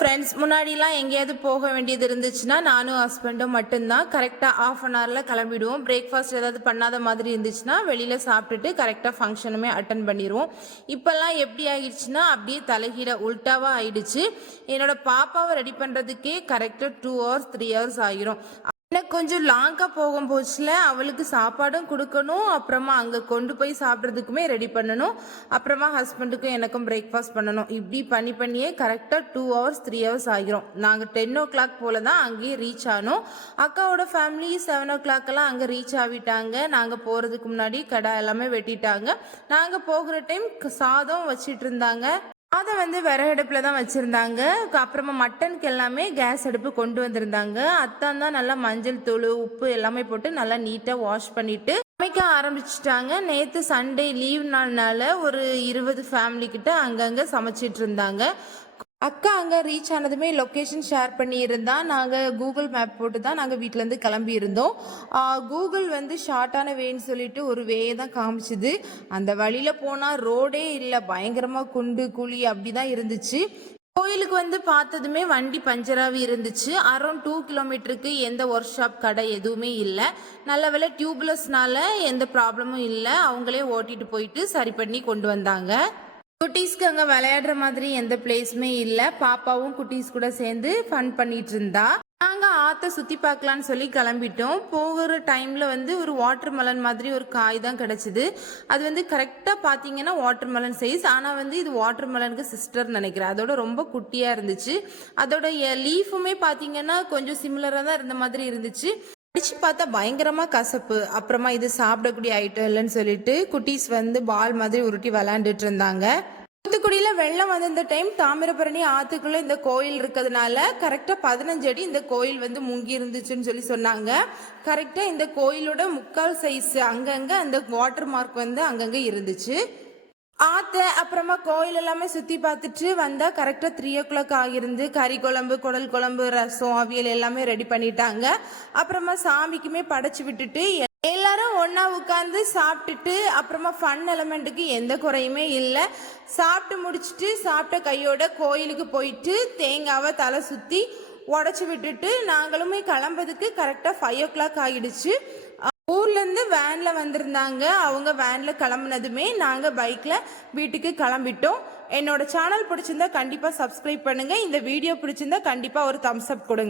Friends முன்னாடிலாம் எங்கேயாவது போக வேண்டியது இருந்துச்சுன்னா நானும் ஹஸ்பண்டும் மட்டும்தான். கரெக்டாக ஆஃப் அன் ஹவரில் கிளம்பிடுவோம். பிரேக்ஃபாஸ்ட் ஏதாவது பண்ணாத மாதிரி இருந்துச்சுன்னா வெளியில் சாப்பிட்டுட்டு கரெக்டாக ஃபங்க்ஷனுமே அட்டன் பண்ணிடுவோம். இப்போல்லாம் எப்படி ஆகிடுச்சுன்னா அப்படியே தலைகீழ உல்ட்டாவாக ஆயிடுச்சு. என்னோட பாப்பாவை ரெடி பண்ணுறதுக்கே கரெக்டாக டூ ஹவர்ஸ் த்ரீ ஹவர்ஸ் ஆகிரும் எனக்கு கொஞ்சம் லாங்காக போகும் போச்சுல அவளுக்கு சாப்பாடும் கொடுக்கணும் அப்புறமா அங்கே கொண்டு போய் சாப்பிட்றதுக்குமே ரெடி பண்ணணும் அப்புறமா ஹஸ்பண்டுக்கும் எனக்கும் பிரேக்ஃபாஸ்ட் பண்ணணும். இப்படி பண்ணி பண்ணியே கரெக்டாக டூ ஹவர்ஸ் த்ரீ ஹவர்ஸ் ஆகிரும். நாங்கள் டென் ஓ கிளாக் போல் தான் அங்கேயே ரீச் ஆனோம். அக்காவோட ஃபேமிலி செவன் ஓ கிளாக்கெல்லாம் அங்கே ரீச் ஆகிட்டாங்க. நாங்கள் போகிறதுக்கு முன்னாடி கடை எல்லாமே வெட்டிட்டாங்க. நாங்கள் போகிற டைம் சாதம் வச்சிட்டு இருந்தாங்க. அதை வந்து விறகு அடுப்பில் தான் வச்சுருந்தாங்க. அப்புறமா மட்டனுக்கு எல்லாமே கேஸ் அடுப்பு கொண்டு வந்திருந்தாங்க. அத்தான் தான் நல்லா மஞ்சள் தூள் உப்பு எல்லாமே போட்டு நல்லா நீட்டாக வாஷ் பண்ணிட்டு சமைக்க ஆரம்பிச்சிட்டாங்க. நேற்று சண்டே லீவ் நாள்னால ஒரு இருபது ஃபேமிலி கிட்ட அங்கங்கே சமைச்சிட்டு இருந்தாங்க. அக்கா அங்கே ரீச் ஆனதுமே லொக்கேஷன் ஷேர் பண்ணியிருந்தா நாங்கள் கூகுள் மேப் போட்டு தான் நாங்கள் வீட்டிலேருந்து கிளம்பி இருந்தோம் கூகுள் வந்து ஷார்ட்டான வேன்னு சொல்லிட்டு ஒரு வே தான் காமிச்சுது. அந்த வழியில் போனால் ரோடே இல்லை பயங்கரமாக குண்டு குழி அப்படி தான் இருந்துச்சு. கோயிலுக்கு வந்து பார்த்ததுமே வண்டி பஞ்சராகவே இருந்துச்சு. அரௌண்ட் டூ கிலோமீட்டருக்கு எந்த ஒர்க் ஷாப் கடை எதுவுமே இல்லை. நல்ல வேலை டியூப்லெஸ்னால எந்த ப்ராப்ளமும் இல்லை. அவங்களே ஓட்டிட்டு போயிட்டு சரி பண்ணி கொண்டு வந்தாங்க. குட்டீஸ்க்கு அங்கே விளையாடுற மாதிரி எந்த பிளேஸுமே இல்லை. பாப்பாவும் குட்டீஸ் கூட சேர்ந்து ஃபன் பண்ணிட்டு இருந்தா. நாங்கள் ஆற்ற சுற்றி பார்க்கலான்னு சொல்லி கிளம்பிட்டோம். போகிற டைமில் வந்து ஒரு வாட்டர் மலன் மாதிரி ஒரு காய் தான் கிடச்சிது. அது வந்து கரெக்டாக பார்த்தீங்கன்னா வாட்டர் மலன் சைஸ் ஆனால் வந்து இது வாட்டர் மலனுக்கு சிஸ்டர் நினைக்கிறேன். அதோட ரொம்ப குட்டியாக இருந்துச்சு. அதோட லீஃபுமே பார்த்தீங்கன்னா கொஞ்சம் சிமிலராக தான் இருந்த மாதிரி இருந்துச்சு. படித்து பார்த்தா பயங்கரமா கசப்பு. அப்புறமா இது சாப்பிடக்கூடிய ஐட்டம் இல்லைன்னு சொல்லிட்டு குட்டீஸ் வந்து பால் மாதிரி உருட்டி விளையாண்டுட்டு இருந்தாங்க. தூத்துக்குடியில் வெள்ளம் வந்திருந்த டைம் தாமிரபரணி ஆத்துக்குள்ள இந்த கோயில் இருக்கிறதுனால கரெக்டாக பதினஞ்சு அடி இந்த கோயில் வந்து முங்கி இருந்துச்சுன்னு சொல்லி சொன்னாங்க. கரெக்டாக இந்த கோயிலோட முக்கால் சைஸ் அங்கங்கே அந்த வாட்டர் மார்க் வந்து அங்கங்கே இருந்துச்சு. ஆற்று அப்புறமா கோயில் எல்லாமே சுற்றி பார்த்துட்டு வந்தால் கரெக்டாக த்ரீ ஓ கிளாக் ஆகிருந்து கறி குழம்பு குடல் குழம்பு ரசம் அவியல் எல்லாமே ரெடி பண்ணிட்டாங்க. அப்புறமா சாமிக்குமே படைச்சி விட்டுட்டு எல்லாரும் ஒன்றா உட்காந்து சாப்பிட்டுட்டு அப்புறமா ஃபன் எலமெண்ட்டுக்கு எந்த குறையுமே இல்லை. சாப்பிட்டு முடிச்சுட்டு சாப்பிட்ட கையோட கோயிலுக்கு போயிட்டு தேங்காவை தலை சுற்றி உடச்சி விட்டுட்டு நாங்களுமே கிளம்புறதுக்கு கரெக்டாக ஃபைவ் ஓ கிளாக் ஆகிடுச்சு ஊர்லேருந்து வேனில் வந்திருந்தாங்க. அவங்க வேனில் கிளம்புனதுமே நாங்கள் பைக்கில் வீட்டுக்கு கிளம்பிட்டோம். என்னோட சேனல் பிடிச்சிருந்தா கண்டிப்பாக சப்ஸ்கிரைப் பண்ணுங்கள் இந்த வீடியோ பிடிச்சிருந்தா கண்டிப்பாக ஒரு தம்ஸ் அப் கொடுங்க.